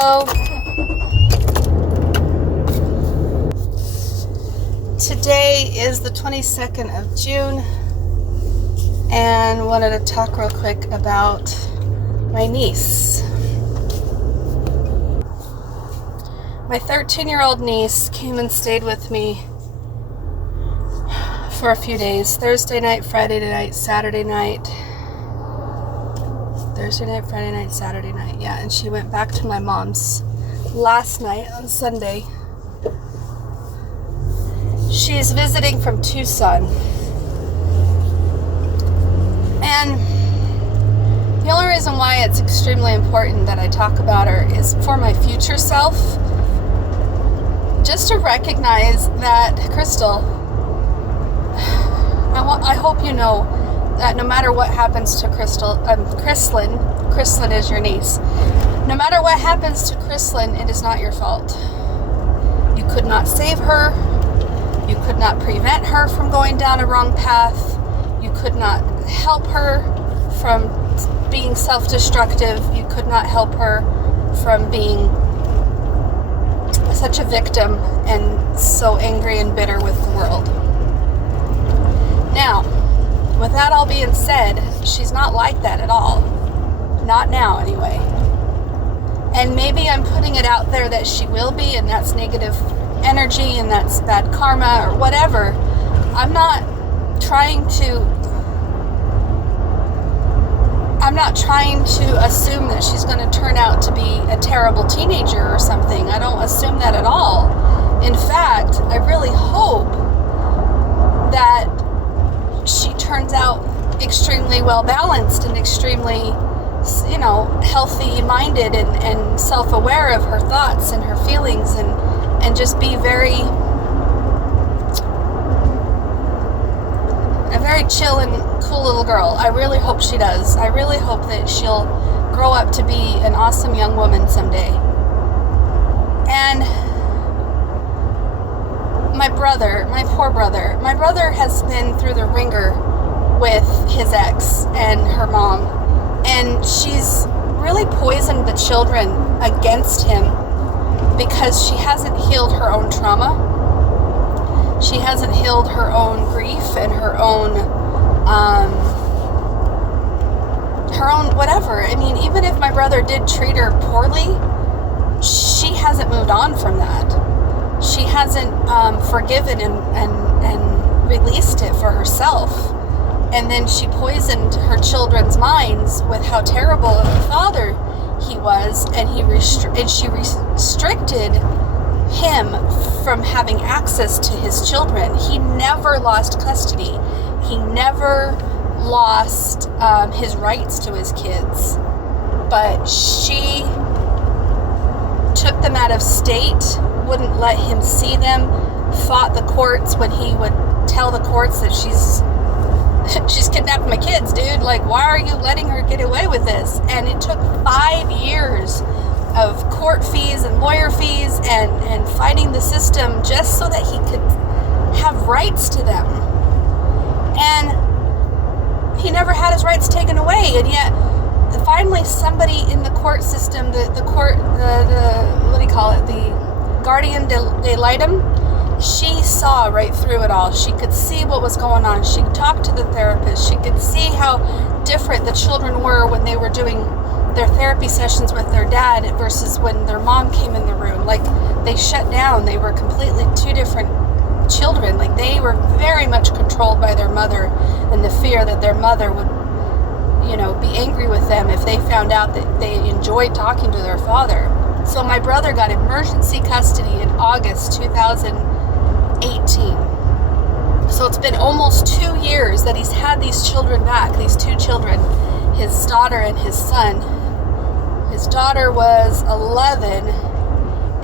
Hello. Today is the 22nd of June, and wanted to talk real quick about my niece. My 13-year-old niece came and stayed with me for a few days. Thursday night, Friday night, Saturday night. Thursday night, Friday night, Saturday night. Yeah, and she went back to my mom's last night on Sunday. She's visiting from Tucson. And the only reason why it's extremely important that I talk about her is for my future self. Just to recognize that, Crystal, I hope you know that no matter what happens to Chrislyn is your niece. No matter what happens to Chrislyn, it is not your fault. You could not save her. You could not prevent her from going down a wrong path. You could not help her from being self-destructive. You could not help her from being such a victim and so angry and bitter with the world. Now, with that all being said, she's not like that at all. Not now, anyway. And maybe I'm putting it out there that she will be, and that's negative energy, and that's bad karma, or whatever. I'm not trying to assume that she's going to turn out to be a terrible teenager or something. I don't assume that at all. In fact, I really hope that she turns out extremely well balanced and extremely, healthy minded and self-aware of her thoughts and her feelings, and just be a very chill and cool little girl. I really hope she does. I really hope that she'll grow up to be an awesome young woman someday. And my poor brother has been through the ringer with his ex and her mom, and she's really poisoned the children against him because she hasn't healed her own trauma. She hasn't healed her own grief and her own whatever. I mean, even if my brother did treat her poorly, she hasn't moved on from that. She hasn't forgiven and released it for herself. And then she poisoned her children's minds with how terrible of a father he was, and she restricted him from having access to his children. He never lost custody. He never lost his rights to his kids. But she took them out of state, wouldn't let him see them, fought the courts when he would tell the courts that she's kidnapped my kids, dude. Like, why are you letting her get away with this? And it took 5 years of court fees and lawyer fees and fighting the system just so that he could have rights to them. And he never had his rights taken away, and yet finally somebody in the court system, the guardian de litem, she saw right through it all. She could see what was going on. She talked to the therapist. She could see how different the children were when they were doing their therapy sessions with their dad versus when their mom came in the room. Like, they shut down. They were completely two different children. Like, they were very much controlled by their mother, and the fear that their mother would, be angry with them if they found out that they enjoyed talking to their father. So my brother got emergency custody in August 2018. So it's been almost 2 years that he's had these children back, these two children, his daughter and his son. His daughter was 11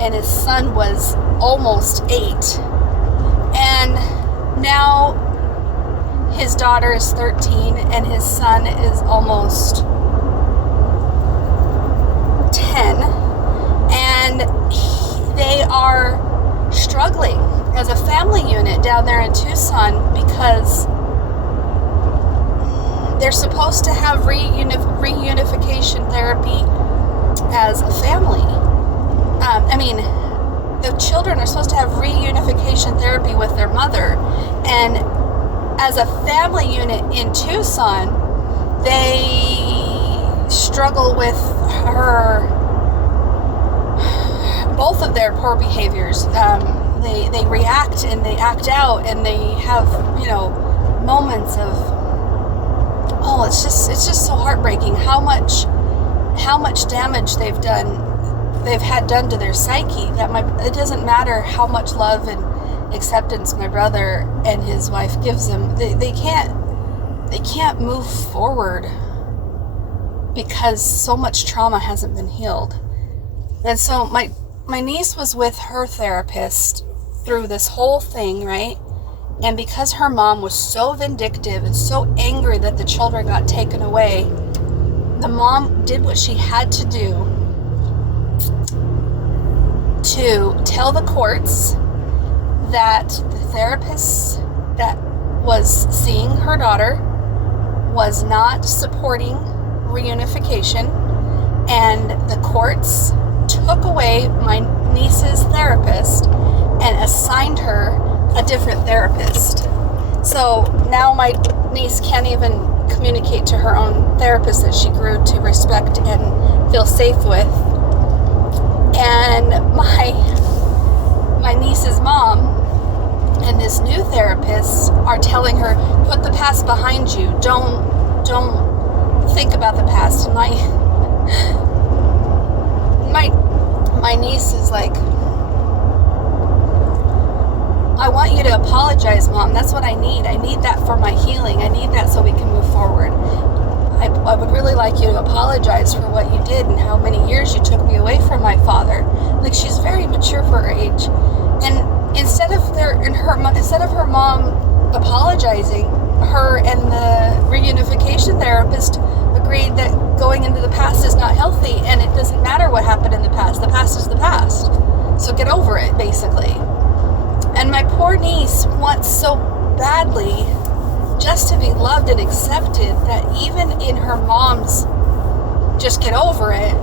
and his son was almost 8. And now his daughter is 13 and his son is almost 10. And they are struggling as a family unit down there in Tucson because they're supposed to have reunification therapy as a family. the children are supposed to have reunification therapy with their mother. And as a family unit in Tucson, they struggle with both of their poor behaviors. They react and they act out, and they have, moments of, it's just so heartbreaking how much damage they've had done to their psyche, that it doesn't matter how much love and acceptance my brother and his wife gives them, they can't move forward because so much trauma hasn't been healed. And so my niece was with her therapist through this whole thing, right? And because her mom was so vindictive and so angry that the children got taken away, the mom did what she had to do to tell the courts that the therapist that was seeing her daughter was not supporting reunification, and the courts took away my niece's therapist and assigned her a different therapist. So now my niece can't even communicate to her own therapist that she grew to respect and feel safe with. And my niece's mom and this new therapist are telling her, put the past behind you. Don't think about the past. And my niece is like, I want you to apologize, Mom. That's what I need. I need that for my healing. I need that so we can move forward. I would really like you to apologize for what you did and how many years you took me away from my father. Like, she's very mature for her age. And instead of her mom apologizing, her and the reunification therapist agreed that going into the past is not healthy, and it doesn't matter what happened in the past. The past is the past. So get over it, basically. And my poor niece wants so badly just to be loved and accepted that even in her mom's just get over it,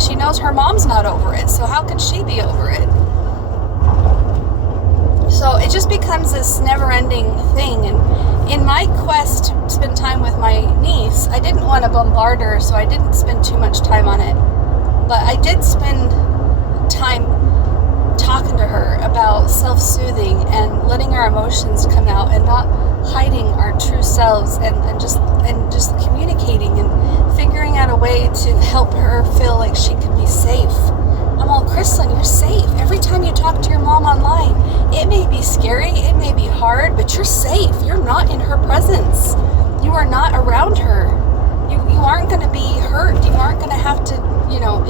she knows her mom's not over it. So how could she be over it? So it just becomes this never-ending thing. And in my quest to spend time with my niece, I didn't want to bombard her, so I didn't spend too much time on it. But I did spend time talking to her about self-soothing and letting our emotions come out and not hiding our true selves, and just communicating and figuring out a way to help her feel like she can be safe. I'm all, Kristlyn, you're safe. Every time you talk to your mom online, it may be scary, it may be hard, but you're safe. You're not in her presence. You are not around her. You aren't going to be hurt. You aren't going to have to,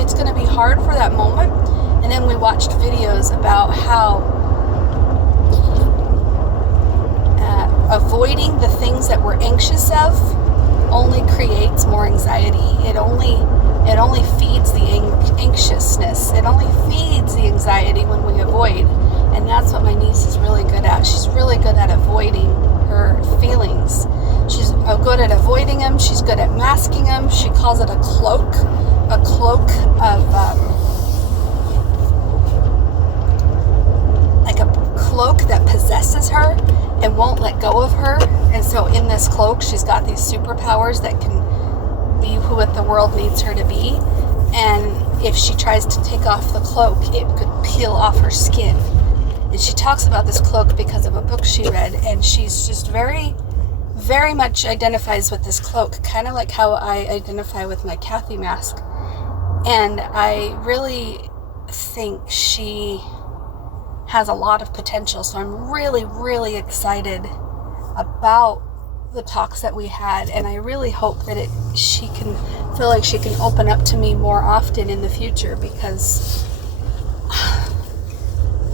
it's going to be hard for that moment. And then we watched videos about how avoiding the things that we're anxious of only creates more anxiety. It only feeds the anxiousness. It only feeds the anxiety when we avoid. And that's what my niece is really good at. She's really good at avoiding her feelings. She's good at avoiding them. She's good at masking them. She calls it a cloak of that possesses her and won't let go of her. And so in this cloak, she's got these superpowers that can be what the world needs her to be. And if she tries to take off the cloak, it could peel off her skin. And she talks about this cloak because of a book she read, and she's just very, very much identifies with this cloak, kind of like how I identify with my Kathy mask. And I really think she has a lot of potential. So I'm really, really excited about the talks that we had, and I really hope that she can feel like she can open up to me more often in the future, because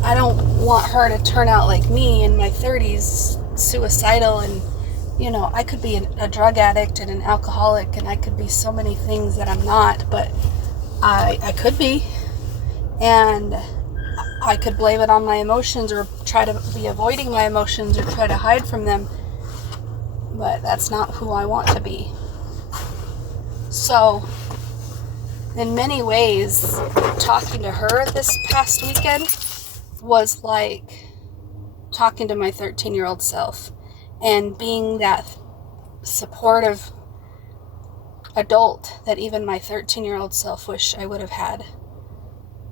I don't want her to turn out like me in my 30s, suicidal, and I could be a drug addict and an alcoholic, and I could be so many things that I'm not, but I could be, and I could blame it on my emotions or try to be avoiding my emotions or try to hide from them, but that's not who I want to be. So in many ways, talking to her this past weekend was like talking to my 13-year-old self and being that supportive adult that even my 13-year-old self wish I would have had.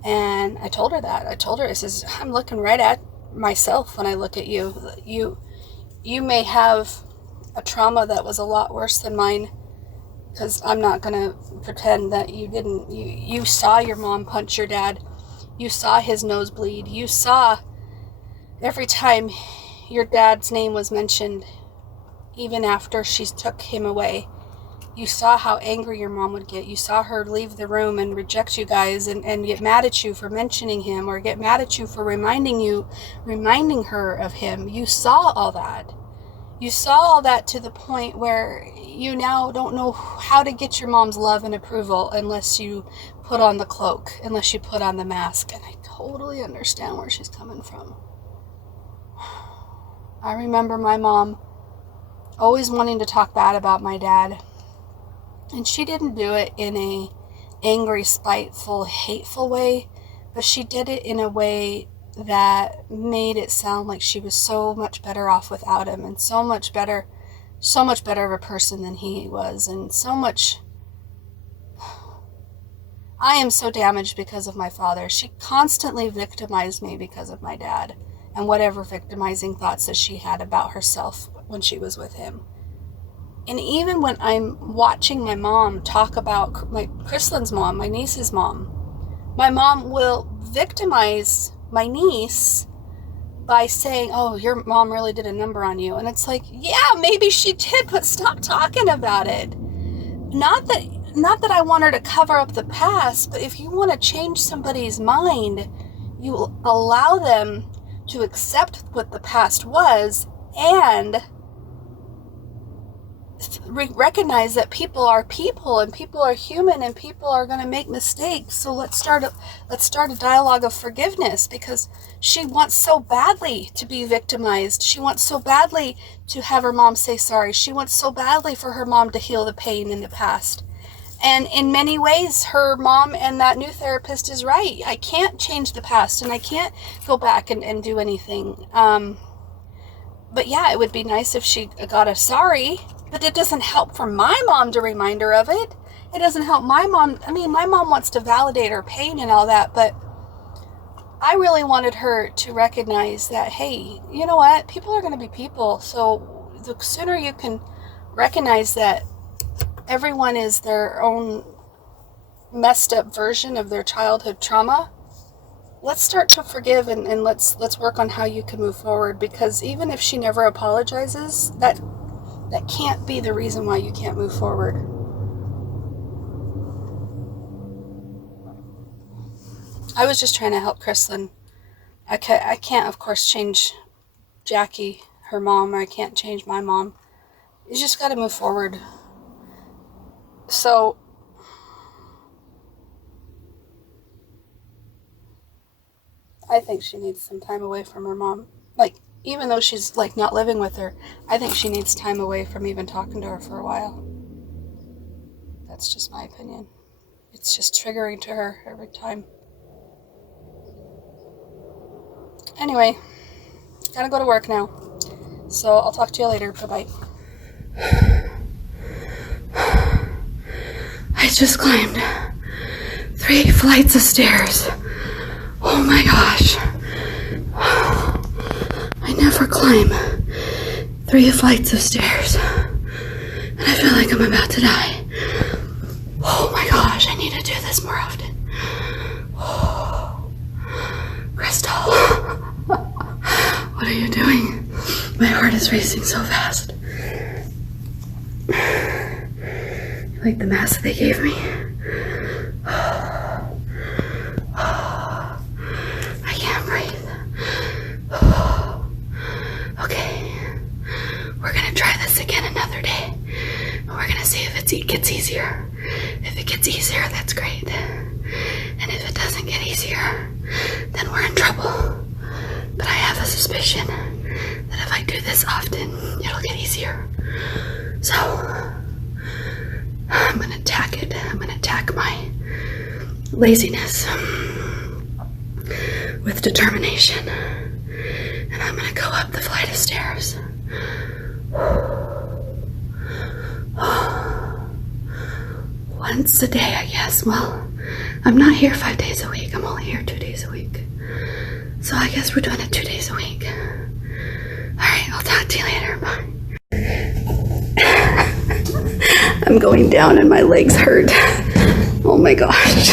And I told her that. I told her, I says, I'm looking right at myself when I look at you. You may have a trauma that was a lot worse than mine, because I'm not going to pretend that you didn't. You saw your mom punch your dad. You saw his nose bleed. You saw every time your dad's name was mentioned, even after she took him away. You saw how angry your mom would get. You saw her leave the room and reject you guys and get mad at you for mentioning him, or get mad at you for reminding her of him. You saw all that. You saw all that to the point where you now don't know how to get your mom's love and approval unless you put on the cloak, unless you put on the mask. And I totally understand where she's coming from. I remember my mom always wanting to talk bad about my dad. And she didn't do it in a angry, spiteful, hateful way, but she did it in a way that made it sound like she was so much better off without him, and so much better of a person than he was, and so much. I am so damaged because of my father. She constantly victimized me because of my dad and whatever victimizing thoughts that she had about herself when she was with him. And even when I'm watching my mom talk about my Christlin's mom, my niece's mom, my mom will victimize my niece by saying, oh, your mom really did a number on you. And it's like, yeah, maybe she did, but stop talking about it. Not that I want her to cover up the past, but if you want to change somebody's mind, you allow them to accept what the past was and recognize that people are people, and people are human, and people are going to make mistakes. So let's start a dialogue of forgiveness, because she wants so badly to be victimized. She wants so badly to have her mom say sorry. She wants so badly for her mom to heal the pain in the past. And in many ways, her mom and that new therapist is right. I can't change the past, and I can't go back and do anything. But yeah, it would be nice if she got a sorry. But it doesn't help for my mom to remind her of it. It doesn't help my mom. I mean, my mom wants to validate her pain and all that, but I really wanted her to recognize that, hey, you know what? People are going to be people. So the sooner you can recognize that everyone is their own messed up version of their childhood trauma, let's start to forgive, and let's work on how you can move forward. Because even if she never apologizes, that can't be the reason why you can't move forward. I was just trying to help Chrislyn. I can't, of course, change Jackie, her mom, or I can't change my mom. You just got to move forward. So I think she needs some time away from her mom. Like, even though she's like not living with her, I think she needs time away from even talking to her for a while. That's just my opinion. It's just triggering to her every time. Anyway, gotta go to work now. So I'll talk to you later. Bye-bye. I just climbed 3 flights of stairs. Oh my gosh. I never climb 3 flights of stairs, and I feel like I'm about to die. Oh my gosh, I need to do this more often. Oh, Crystal, what are you doing? My heart is racing so fast. You like the mask they gave me? I can't breathe. Okay, we're gonna try this again another day, and we're gonna see if it gets easier. If it gets easier, that's great. And if it doesn't get easier, then we're in trouble. But I have a suspicion that if I do this often, it'll get easier. So I'm gonna tack it. I'm gonna tack my laziness with determination. And I'm going to go up the flight of stairs. Once a day, I guess. Well, I'm not here 5 days a week. I'm only here 2 days a week. So I guess we're doing it 2 days a week. Alright, I'll talk to you later. Bye. I'm going down and my legs hurt. Oh my gosh.